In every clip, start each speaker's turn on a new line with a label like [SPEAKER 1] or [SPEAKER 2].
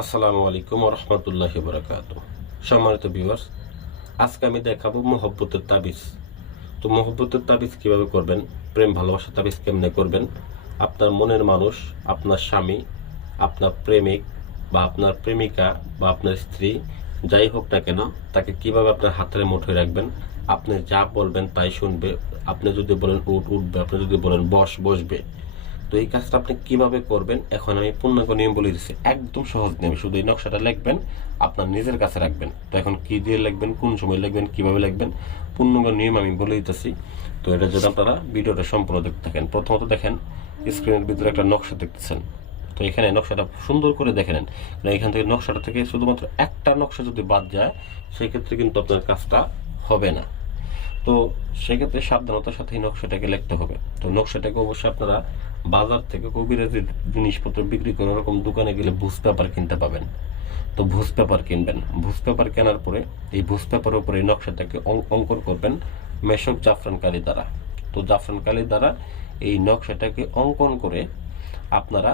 [SPEAKER 1] আসসালামু আলাইকুম রহমতুল্লাহ বরাকাত সম্মানিত ভিউয়ার্স আজকে আমি দেখাবো মোহব্বতের তাবিজ। তো মোহব্বতের তাবিজ কীভাবে করবেন, প্রেম ভালোবাসার তাবিজ কেমনে করবেন, আপনার মনের মানুষ, আপনার স্বামী, আপনার প্রেমিক বা আপনার প্রেমিকা বা আপনার স্ত্রী, যাই হোক না কেন, তাকে কীভাবে আপনার হাতের মুঠোয় রাখবেন, আপনি যা বলবেন তাই শুনবে, আপনি যদি বলেন উঠ, উঠবে, আপনি যদি বলেন বস, বসবে তো এই কাজটা আপনি কীভাবে করবেন? এখন আমি পূর্ণাঙ্গ নিয়ম বলে দিচ্ছি। একদম সহজ নিয়ম। শুধু এই নকশাটা লিখবেন, আপনার নিজের কাছে রাখবেন। তো এখন কি দিয়ে লিখবেন, কোন সময় লিখবেন, কীভাবে লিখবেন পূর্ণাঙ্গ নিয়ম আমি বলে দিতেছি। তো এটা যদি আপনারা ভিডিওটা সম্পূর্ণ দেখতে থাকেন, প্রথমত দেখেন স্ক্রিনের ভিতরে একটা নকশা দেখতেছেন। তো এখানে নকশাটা সুন্দর করে দেখে নেন। এখান থেকে নকশাটা থেকে শুধুমাত্র একটা নকশা যদি বাদ যায়, সেক্ষেত্রে কিন্তু আপনার কাজটা হবে না। তো সেক্ষেত্রে সাবধানতার সাথে এই নকশাটাকে লিখতে হবে। তো নকশাটাকে অবশ্যই আপনারা বাজার থেকে কবিরাজি জিনিসপত্র বিক্রি করে ওরকম দোকানে গেলে ভুজ পেপার কিনতে পাবেন। তো ভুজ পেপার কিনবেন। ভুজ পেপার কেনার পরে এই ভুজ পেপারের উপরে এই নকশাটাকে অঙ্কন করবেন মেশক জাফরান কালি দ্বারা। তো জাফরান কালি দ্বারা এই নকশাটাকে অঙ্কন করে আপনারা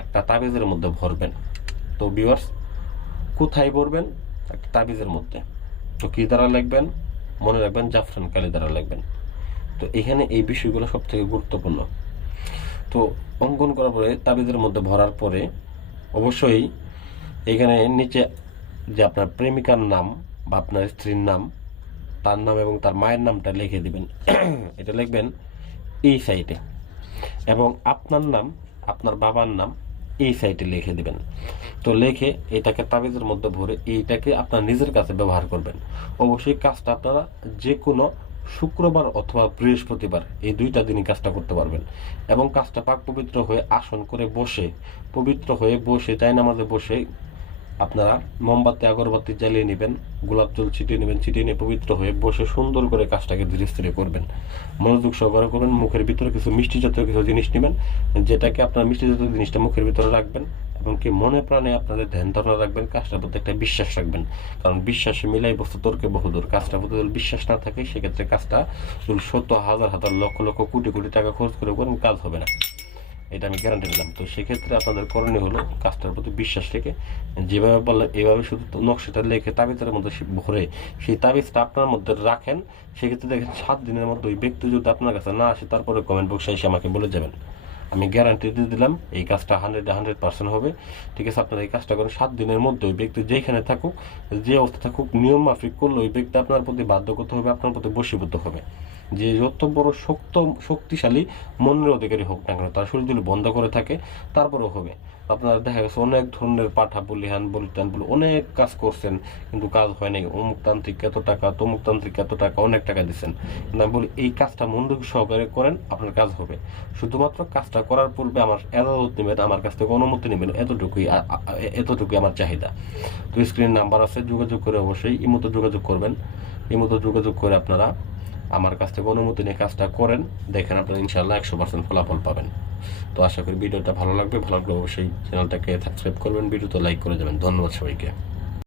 [SPEAKER 1] একটা তাবিজের মধ্যে ভরবেন। তো ভিউয়ার্স কোথায় ভরবেন? একটা তাবিজের মধ্যে। তো কী দ্বারা লিখবেন? মনে রাখবেন জাফরান কালি দ্বারা লিখবেন। তো এখানে এই বিষয়গুলো সব থেকে গুরুত্বপূর্ণ। তো অঙ্কন করার পরে তাবিজের মধ্যে ভরার পরে অবশ্যই এখানে নিচে যে আপনার প্রেমিকার নাম বা আপনার স্ত্রীর নাম, তার নাম এবং তার মায়ের নামটা লিখে দিবেন। এটা লিখবেন এই সাইডে এবং আপনার নাম, আপনার বাবার নাম এই সাইটে লিখে দিবেন। তো লিখে এটাকে তাবিজের মধ্যে ভরে এইটাকে আপনার নিজের কাছে ব্যবহার করবেন। অবশ্যই কাজটা আপনারা যে কোনো শুক্রবার অথবা বৃহস্পতিবার এই দুইটা দিনই কাজটা করতে পারবেন। এবং কাজটা পাক পবিত্র হয়ে আসন করে বসে, পবিত্র হয়ে বসে তাই নামাজে বসে আপনারা মোমবাতি, আগরবাতি জ্বালিয়ে নেবেন, গোলাপ জল ছিটিয়ে নেবেন, ছিটিয়ে নিয়ে পবিত্র হয়ে বসে সুন্দর করে কাজটাকে ধীরে স্থিরে করবেন। মনোযোগ সহকারে করবেন মুখের ভিতরে কিছু মিষ্টি জাতীয় কিছু জিনিস নেবেন, যেটাকে আপনার মিষ্টি জাতীয় জিনিসটা মুখের ভিতরে রাখবেন, এবং কি মনে প্রাণে আপনাদের ধ্যান ধারণা রাখবেন, কাজটার প্রতি একটা বিশ্বাস রাখবেন। কারণ বিশ্বাসে মিলাই বস্তু তর্কে বহুদূর। কাজটার প্রতি যদি বিশ্বাস না থাকে, সেক্ষেত্রে কাজটা শত হাজার হাজার লক্ষ লক্ষ কোটি কোটি টাকা খরচ করে করেন, কাজ হবে না। এটা আমি গ্যারান্টি দিলাম। তো সেক্ষেত্রে আপনাদের করণীয় হলো কাজটার প্রতি বিশ্বাস রেখে যেভাবে বললাম, এভাবে শুধু নকশাটা লেখে তাবিজের মধ্যে ভরে সেই তাবিজটা আপনার মধ্যে রাখেন। সেক্ষেত্রে দেখেন সাত দিনের মধ্যে ওই ব্যক্তি যদি আপনার কাছে না আসে, তারপরে কমেন্ট বক্সে এসে আমাকে বলে যাবেন। আমি গ্যারান্টি দিয়ে দিলাম, এই কাজটা হান্ড্রেড হান্ড্রেড পার্সেন্ট হবে। ঠিক আছে, আপনারা এই কাজটা করেন। সাত দিনের মধ্যে ওই ব্যক্তি যেখানে থাকুক, যে অবস্থা থাকুক, নিয়ম মাফিক করলে ওই ব্যক্তি আপনার প্রতি বাধ্য করতে হবে, আপনার প্রতি বশীভূত হবে। যে যত বড় শক্ত, শক্তিশালী, মনের অধিকারী হোক না কেন, তার শরীর যদি বন্ধ করে থাকে, তারপরেও হবে। আপনার দেখা গেছে অনেক ধরনের পাঠা বলি হ্যান বলি ত্যান বলি, অনেক কাজ করছেন, কিন্তু কাজ হয় নাই। অমুক তান্ত্রিক এত টাকা, তমুক তান্ত্রিক এত টাকা, অনেক টাকা দিচ্ছেন কিন্তু আমি বলি, এই কাজটা মনোযোগ সহকারে করেন, আপনার কাজ হবে। শুধুমাত্র কাজটা করার পূর্বে আমার এজাজত নেবেন, আমার কাছ থেকে অনুমতি নেবেন, এতটুকুই এতটুকুই আমার চাহিদা। তো স্ক্রিন নাম্বার আছে, যোগাযোগ করে অবশ্যই, ইমতো যোগাযোগ করবেন। ইমতো যোগাযোগ করে আপনারা আমার কাছ থেকে অনুমতি নিয়ে কাজটা করেন, দেখেন আপনারা ইনশাল্লাহ একশো পার্সেন্ট ফলাফল পাবেন। তো আশা করি ভিডিওটা ভালো লাগবে, ভালো লাগলে অবশ্যই চ্যানেলটাকে সাবস্ক্রাইব করবেন, ভিডিওতে লাইক করে যাবেন ধন্যবাদ সবাইকে।